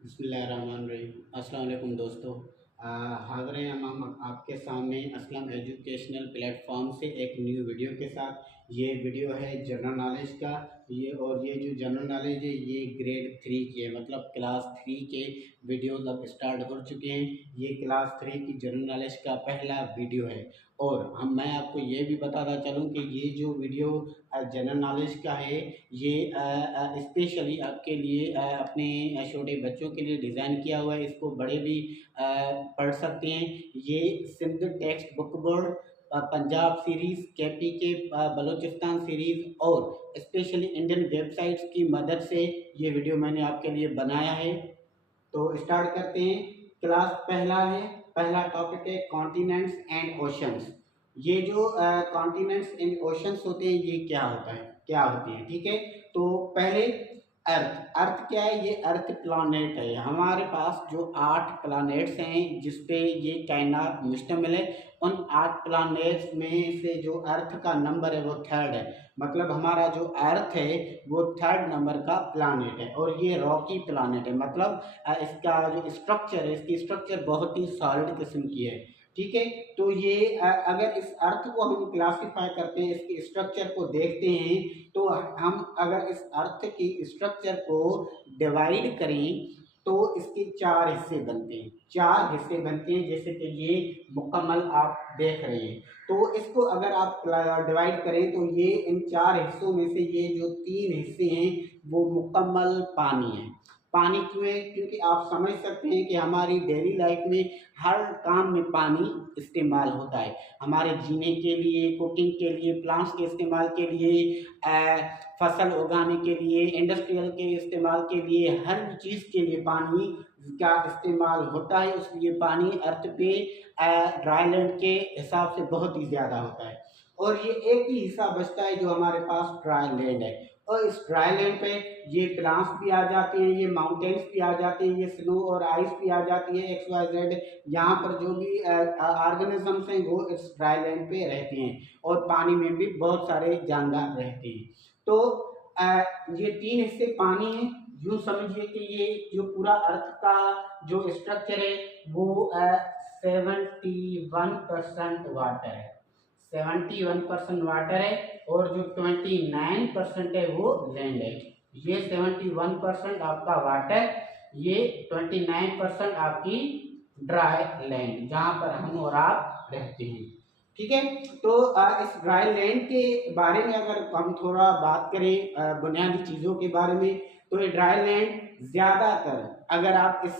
बिस्मिल्लाहिर्रहमानिर्रहीम। अस्सलाम वालेकुम दोस्तों। हाज़िर हैं हम आपके सामने असलम एजुकेशनल प्लेटफॉर्म से एक न्यू वीडियो के साथ। ये वीडियो है जनरल नॉलेज का। ये जो जनरल नॉलेज है ये ग्रेड 3 के मतलब क्लास 3 के वीडियोस अब स्टार्ट हो चुके हैं। ये क्लास 3 की जनरल नॉलेज का पहला वीडियो है। और मैं आपको ये भी बताता चलूँ कि ये जो वीडियो जनरल नॉलेज का है ये स्पेशली आपके लिए अपने छोटे बच्चों के लिए डिज़ाइन किया हुआ है। इसको बड़े भी पढ़ सकते हैं। ये Sindh text book board, Punjab series, KP के बलूचिस्तान सीरीज़ और स्पेशली इंडियन वेबसाइट्स की मदद से ये वीडियो मैंने आपके लिए बनाया है। तो स्टार्ट करते हैं। क्लास पहला टॉपिक है कॉन्टिनेंट्स एंड ओशंस। ये जो कॉन्टिनेंट्स एंड ओशंस होते हैं ये क्या होते हैं, ठीक है। तो पहले अर्थ अर्थ क्या है? ये अर्थ प्लानेट है। हमारे पास जो 8 प्लानेट्स हैं जिसपे ये कायनात मुश्तमिल है, उन 8 प्लानेट्स में से जो अर्थ का नंबर है वो थर्ड है। मतलब हमारा जो अर्थ है वो थर्ड नंबर का प्लानेट है और ये रॉकी प्लानेट है। मतलब इसका जो स्ट्रक्चर है, इसकी स्ट्रक्चर बहुत ही सॉलिड किस्म की है, ठीक है। तो ये अगर इस अर्थ को हम क्लासिफाई करते हैं, इसके स्ट्रक्चर को देखते हैं, तो हम अगर इस अर्थ की स्ट्रक्चर को डिवाइड करें तो इसके 4 हिस्से बनते हैं। 4 हिस्से बनते हैं जैसे कि ये मुकम्मल आप देख रहे हैं। तो इसको अगर आप डिवाइड करें तो ये इन 4 हिस्सों में से ये जो 3 हिस्से हैं वो मुकम्मल पानी है। पानी क्यों है? क्योंकि आप समझ सकते हैं कि हमारी डेली लाइफ में हर काम में पानी इस्तेमाल होता है। हमारे जीने के लिए, कुकिंग के लिए, प्लांट्स के इस्तेमाल के लिए, फसल उगाने के लिए, इंडस्ट्रियल के इस्तेमाल के लिए, हर चीज़ के लिए पानी का इस्तेमाल होता है। इसलिए पानी अर्थ पे ड्राई लैंड के हिसाब से बहुत ही ज़्यादा होता है। और ये एक ही हिस्सा बचता है जो हमारे पास ड्राई लैंड है। और इस ड्राई लैंड पे ये प्लांट्स भी आ जाते हैं, ये माउंटेन्स भी आ जाते हैं, ये स्नो और आइस भी आ जाती है, एक्स वाई जेड। यहाँ पर जो भी ऑर्गेनिजम्स हैं वो इस ड्राई लैंड पे रहते हैं और पानी में भी बहुत सारे जानवर रहते हैं। तो ये 3 हिस्से पानी है। यूँ समझिए कि ये जो पूरा अर्थ का जो स्ट्रक्चर है वो 71% वाटर है। 71% वाटर है और जो 29% है वो लैंड है। ये 71% आपका वाटर, ये 29% आपकी ड्राई लैंड जहाँ पर हम और आप रहते हैं, ठीक है। तो इस ड्राई लैंड के बारे में अगर हम थोड़ा बात करें बुनियादी चीज़ों के बारे में, तो ये ड्राई लैंड ज़्यादातर अगर आप इस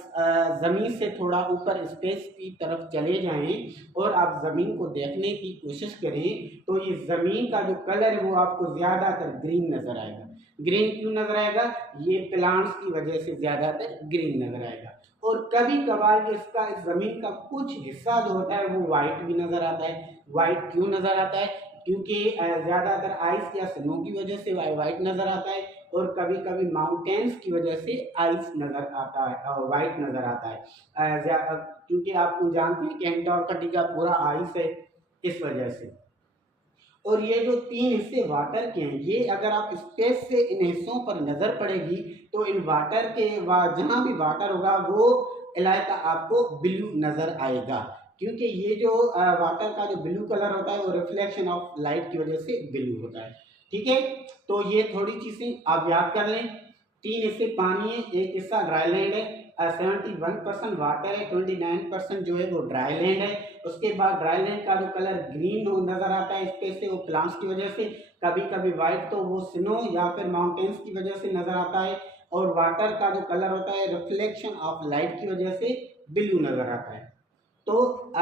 ज़मीन से थोड़ा ऊपर स्पेस की तरफ चले जाएं और आप ज़मीन को देखने की कोशिश करें तो ये ज़मीन का जो कलर है वो आपको ज़्यादातर ग्रीन नज़र आएगा। ग्रीन क्यों नज़र आएगा? ये प्लांट्स की वजह से ज़्यादातर ग्रीन नज़र आएगा। और कभी कभार इसका इस ज़मीन का कुछ हिस्सा जो होता है वो वाइट भी नज़र आता है। वाइट क्यों नज़र आता है? क्योंकि ज़्यादातर आइस या स्नो की वजह से वाइट नज़र आता है और कभी कभी माउंटेन्स की वजह से आइस नज़र आता है और वाइट नज़र आता है। क्योंकि आप जानते हैं कि एंटार्कटिका पूरा आइस है, इस वजह से। और ये जो 3 हिस्से वाटर के हैं, ये अगर आप स्पेस से इन हिस्सों पर नज़र पड़ेगी तो इन वाटर के जहाँ भी वाटर होगा वो इलाका आपको ब्लू नज़र आएगा। क्योंकि ये जो वाटर का जो ब्लू कलर होता है वो रिफ्लेक्शन ऑफ लाइट की वजह से ब्लू होता है, ठीक है। तो ये थोड़ी चीज़ें आप याद कर लें। 3 हिस्से पानी है, एक हिस्सा ड्राई लैंड है, 71% वाटर है, 29% जो है वो ड्राई लैंड है। उसके बाद ड्राई लैंड का जो कलर ग्रीन नज़र आता है स्पेस से वो प्लांट्स की वजह से, कभी कभी वाइट तो वो स्नो या फिर माउंटेन्स की वजह से नज़र आता है। और वाटर का जो कलर होता है रिफ्लेक्शन ऑफ लाइट की वजह से ब्लू नज़र आता है। तो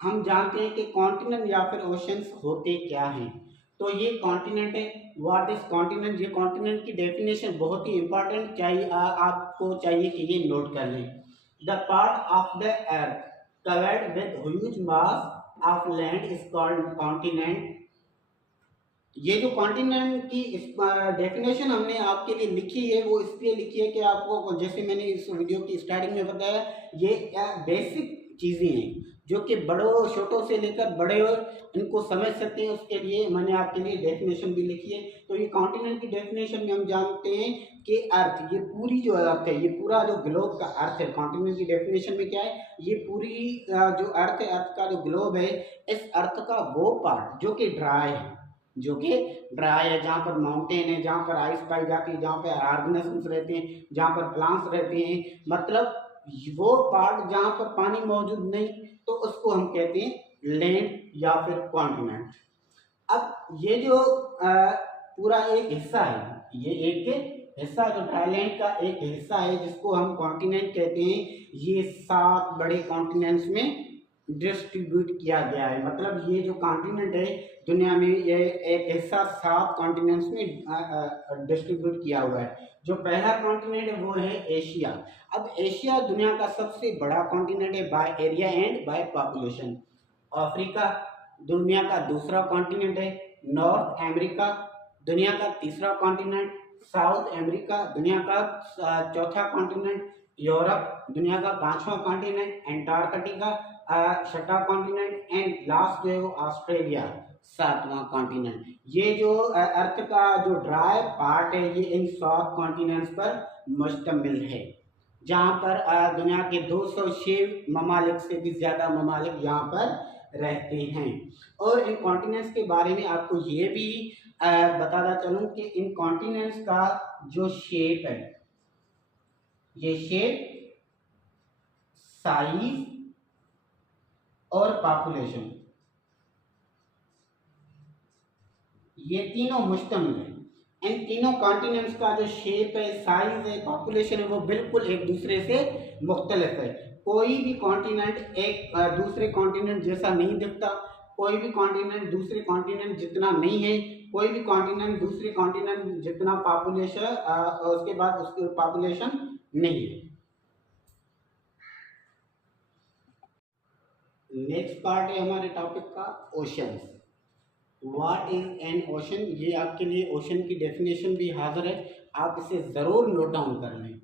हम जानते हैं कि कॉन्टिनेंट या फिर ओशंस होते क्या हैं। तो ये कॉन्टिनेंट है। What is continent? ये कॉन्टिनेंट की डेफिनेशन बहुत ही इंपॉर्टेंट चाहिए, आपको चाहिए कि ये नोट कर लें। The part of the earth covered with huge mass of land is called continent. ये जो कॉन्टिनेंट की डेफिनेशन हमने आपके लिए लिखी है वो इसलिए लिखी है कि आपको, जैसे मैंने इस वीडियो की स्टार्टिंग में बताया, ये बेसिक चीज़ें हैं जो कि बड़ों छोटों से लेकर बड़े इनको समझ सकते हैं। उसके लिए मैंने आपके लिए डेफिनेशन भी लिखी है। तो ये कॉन्टिनेंट की डेफिनेशन में हम जानते हैं कि अर्थ, ये पूरी जो अर्थ है, ये पूरा जो ग्लोब का अर्थ है, कॉन्टिनेंट की डेफिनेशन में क्या है, ये पूरी जो अर्थ है, अर्थ का जो ग्लोब है, इस अर्थ का वो पार्ट जो कि ड्राई है, जो कि ड्राई है, जहाँ पर माउंटेन है, जहाँ पर आइस पाई जाती है, जहाँ पर ऑर्गेनिजम्स रहते हैं, जहाँ पर प्लांट्स रहते हैं, मतलब वो पार्ट जहाँ पर पानी मौजूद नहीं, तो उसको हम कहते हैं लैंड या फिर कॉन्टिनेंट। अब ये जो पूरा एक हिस्सा है, ये एक हिस्सा जो थाईलैंड का एक हिस्सा है जिसको हम कॉन्टिनेंट कहते हैं, ये 7 बड़े कॉन्टिनेंट्स में डिस्ट्रीब्यूट किया गया है। मतलब ये जो कॉन्टिनेंट है दुनिया में, ये एक हिस्सा 7 कॉन्टिनेंट्स में डिस्ट्रीब्यूट किया हुआ है। जो पहला कॉन्टिनेंट है वो है एशिया। अब एशिया दुनिया का सबसे बड़ा कॉन्टिनेंट है by area and by population. Africa दुनिया का दूसरा कॉन्टिनेंट है। नॉर्थ अमेरिका दुनिया का तीसरा कॉन्टिनेंट। साउथ अमेरिका दुनिया का चौथा कॉन्टिनेंट। यूरोप दुनिया का 5वां कॉन्टिनेंट। एंटार्कटिका 6वां कॉन्टिनेंट। एंड लास्ट जो है वो ऑस्ट्रेलिया 7वां कॉन्टिनेंट। ये जो अर्थ का जो ड्राई पार्ट है, ये इन 7 कॉन्टिनेंट्स पर मुश्तमिल है, जहाँ पर दुनिया के 206 ममालिक से भी ज़्यादा ममालिक यहाँ पर रहते हैं। और इन कॉन्टिनेंट्स के बारे में आपको ये भी बताता चलूँ कि इन कॉन्टिनेंट्स का जो शेप है, ये शेप, साइज और पॉपुलेशन, ये तीनों मुश्तमिल है। इन तीनों कॉन्टिनेंट्स का जो शेप है, साइज है, पॉपुलेशन है, वो बिल्कुल एक दूसरे से मुख्तलिफ है। कोई भी कॉन्टिनेंट एक दूसरे कॉन्टिनेंट जैसा नहीं दिखता, कोई भी कॉन्टिनेंट दूसरे कॉन्टिनेंट जितना नहीं है, कोई भी कॉन्टिनेंट दूसरे कॉन्टिनेंट जितना पॉपुलेशन उसके बाद उसकी पॉपुलेशन नहीं है। नेक्स्ट पार्ट है हमारे टॉपिक का oceans. What is an ocean, ये आपके लिए ओशन की डेफिनेशन भी हाजिर है, आप इसे ज़रूर नोट डाउन कर लें।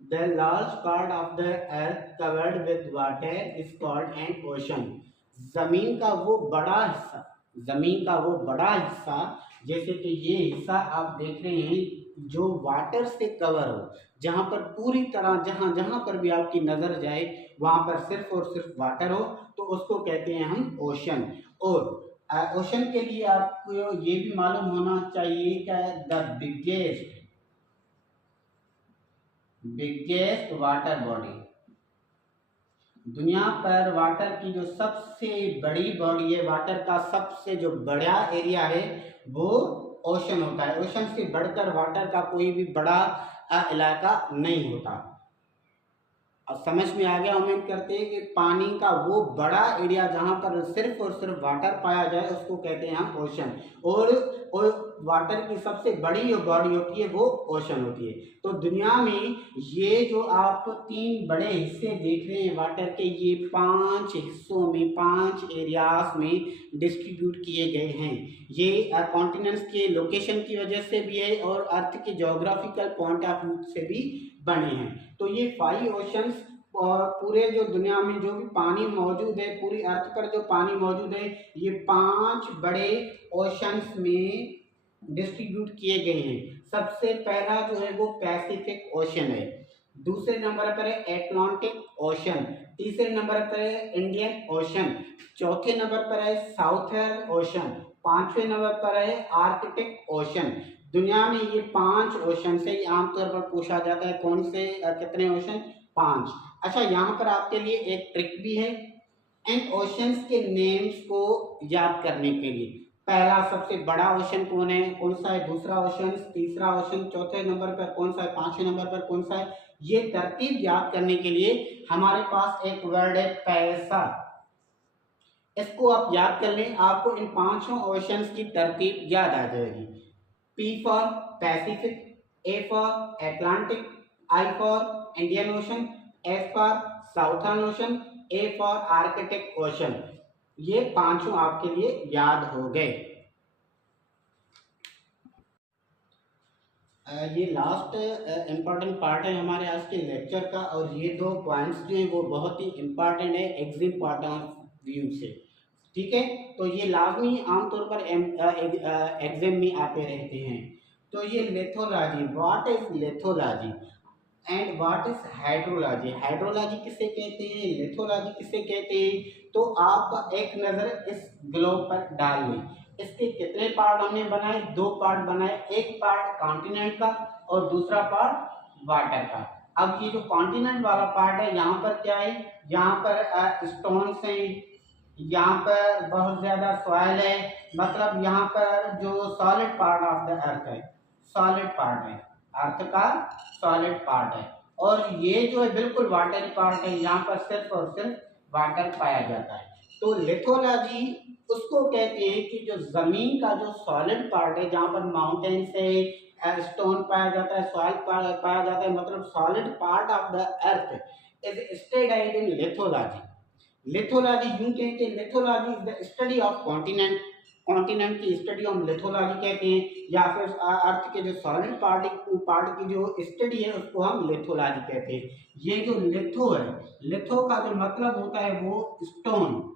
The large part of the earth covered with water is called an ocean. ज़मीन का वो बड़ा हिस्सा, ज़मीन का वो बड़ा हिस्सा, जैसे कि ये हिस्सा आप देख रहे हैं जो वाटर से कवर हो, जहाँ पर पूरी तरह जहाँ जहाँ पर भी आपकी नज़र जाए वहाँ पर सिर्फ और सिर्फ वाटर हो, तो उसको कहते हैं हम ओशन। और ओशन के लिए आपको ये भी मालूम होना चाहिए कि द बिगेस्ट वाटर बॉडी, दुनिया पर वाटर की जो सबसे बड़ी बॉडी है, वाटर का सबसे जो बड़ा एरिया है वो ओशन होता है। ओशन से बढ़कर वाटर का कोई भी बड़ा इलाका नहीं होता। अब समझ में आ गया, उम्मीद करते हैं कि पानी का वो बड़ा एरिया जहाँ पर सिर्फ और सिर्फ वाटर पाया जाए उसको कहते हैं हम ओशन। और वाटर की सबसे बड़ी जो बॉडी होती है वो ओशन होती है। तो दुनिया में ये जो आप 3 बड़े हिस्से देख रहे हैं वाटर के, ये 5 हिस्सों में, 5 एरियाज में डिस्ट्रीब्यूट किए गए हैं। ये कॉन्टिनेंट्स के लोकेशन की वजह से भी है और अर्थ के जोग्राफिकल पॉइंट ऑफ व्यू से भी बने हैं। तो ये 5 ओशंस और पूरे जो दुनिया में जो भी पानी मौजूद है, पूरी अर्थ पर जो पानी मौजूद है, ये 5 बड़े ओशंस में डिस्ट्रीब्यूट किए गए हैं। सबसे पहला जो है वो पैसिफिक ओशन है, दूसरे नंबर पर है एटलांटिक ओशन, तीसरे नंबर पर है इंडियन ओशन, चौथे नंबर पर है साउथर्न ओशन, 5वें नंबर पर है आर्कटिक ओशन। दुनिया में ये 5 ओशन से आमतौर पर पूछा जाता है कौन से कितने ओशन, 5। अच्छा, यहाँ पर आपके लिए एक ट्रिक भी है इन ओशंस के नेम्स को याद करने के लिए। पहला सबसे बड़ा ओशन कौन है, कौन सा है, दूसरा ओशन, तीसरा ओशन, चौथे नंबर पर कौन सा है, 5वें नंबर पर कौन सा है, ये तरतीब याद करने के लिए हमारे पास एक वर्ड है पैसा। इसको आप याद कर लें, आपको इन 5 ओशंस की तरतीब याद आ जाएगी। P for Pacific, A for Atlantic, I for Indian Ocean, S for Southern Ocean, A for Arctic Ocean। ये 5 आपके लिए याद हो गए। ये लास्ट इम्पॉर्टेंट पार्ट है हमारे आज के लेक्चर का, और ये दो पॉइंट्स जो हैं वो बहुत ही इम्पॉर्टेंट है एग्जाम पॉइंट ऑफ व्यू से। ठीक है, तो ये लाजमी आमतौर पर एग्जाम में आते रहते हैं। तो ये lithology, what is lithology and what is hydrology. Hydrology किसे कहते हैं, लिथोलॉजी किसे कहते हैं, तो आप एक नज़र इस ग्लोब पर डाल लें। इसके कितने पार्ट हमने बनाए, दो पार्ट बनाए, एक पार्ट कॉन्टिनेंट का और दूसरा पार्ट वाटर का। अब ये जो कॉन्टिनेंट वाला पार्ट है, यहाँ पर क्या है, यहाँ पर स्टोन्स हैं, यहाँ पर बहुत ज़्यादा सॉइल है, मतलब यहाँ पर जो solid part of the earth है, सॉलिड पार्ट है, अर्थ का सॉलिड पार्ट है। और ये जो है बिल्कुल वाटरी पार्ट है, यहाँ पर सिर्फ और सिर्फ वाटर पाया जाता है। तो लिथोलॉजी उसको कहते हैं कि जो जमीन का जो सॉलिड पार्ट है, जहाँ पर माउंटेन्स है, स्टोन पाया जाता है, सॉइल पाया जाता है, मतलब solid part of the earth is studied in lithology. Lithology यूं कहते हैं, lithology is the study of continent, continent की स्टडी हम लिथोलॉजी कहते हैं, या फिर अर्थ के जो सॉलिड पार्ट की जो स्टडी है उसको हम लिथोलॉजी कहते हैं। ये जो लिथो है, लिथो का जो मतलब होता है वो स्टोन,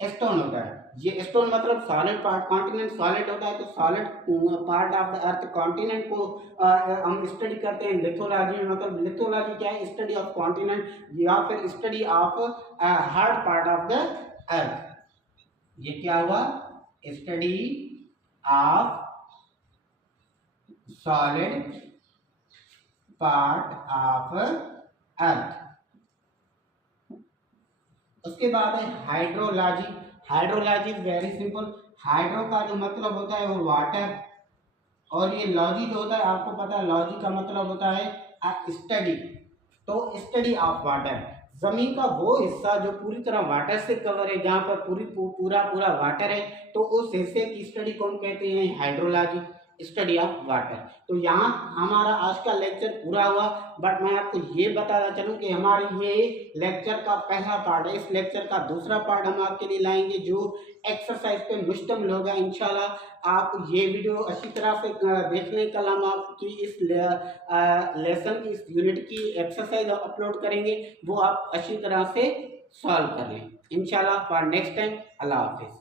स्टोन होता है। ये स्टोन मतलब सॉलिड पार्ट, कॉन्टिनेंट सॉलिड होता है, तो solid part of the earth continent को हम स्टडी करते हैं लिथोलॉजी में। मतलब लिथोलॉजी क्या है, स्टडी ऑफ कॉन्टिनेंट या फिर study of hard part of the earth. ये क्या हुआ, study of solid part of earth. उसके बाद है hydrology. Hydrology very simple, hydro का जो मतलब होता है वो वाटर, और ये लॉजी जो होता है आपको पता है, लॉजी का मतलब होता है स्टडी। तो स्टडी ऑफ वाटर, जमीन का वो हिस्सा जो पूरी तरह वाटर से कवर है, जहाँ पर पूरा पूरा वाटर है, तो उस हिस्से की स्टडी को हम कहते हैं हाइड्रोलॉजी, स्टडी ऑफ वाटर। तो यहाँ हमारा आज का लेक्चर पूरा हुआ, बट मैं आपको ये बताना चलूँ कि हमारे ये लेक्चर का पहला पार्ट है। इस लेक्चर का दूसरा पार्ट हम आपके लिए लाएंगे जो एक्सरसाइज पे मुश्तमिल होगा। इंशाल्लाह आप ये वीडियो अच्छी तरह से देखने, कल हम आपकी इस लेसन की, इस यूनिट की एक्सरसाइज अपलोड करेंगे, वो आप अच्छी तरह से सॉल्व कर लें इंशाल्लाह। फॉर नेक्स्ट टाइम, अल्लाह हाफिज़।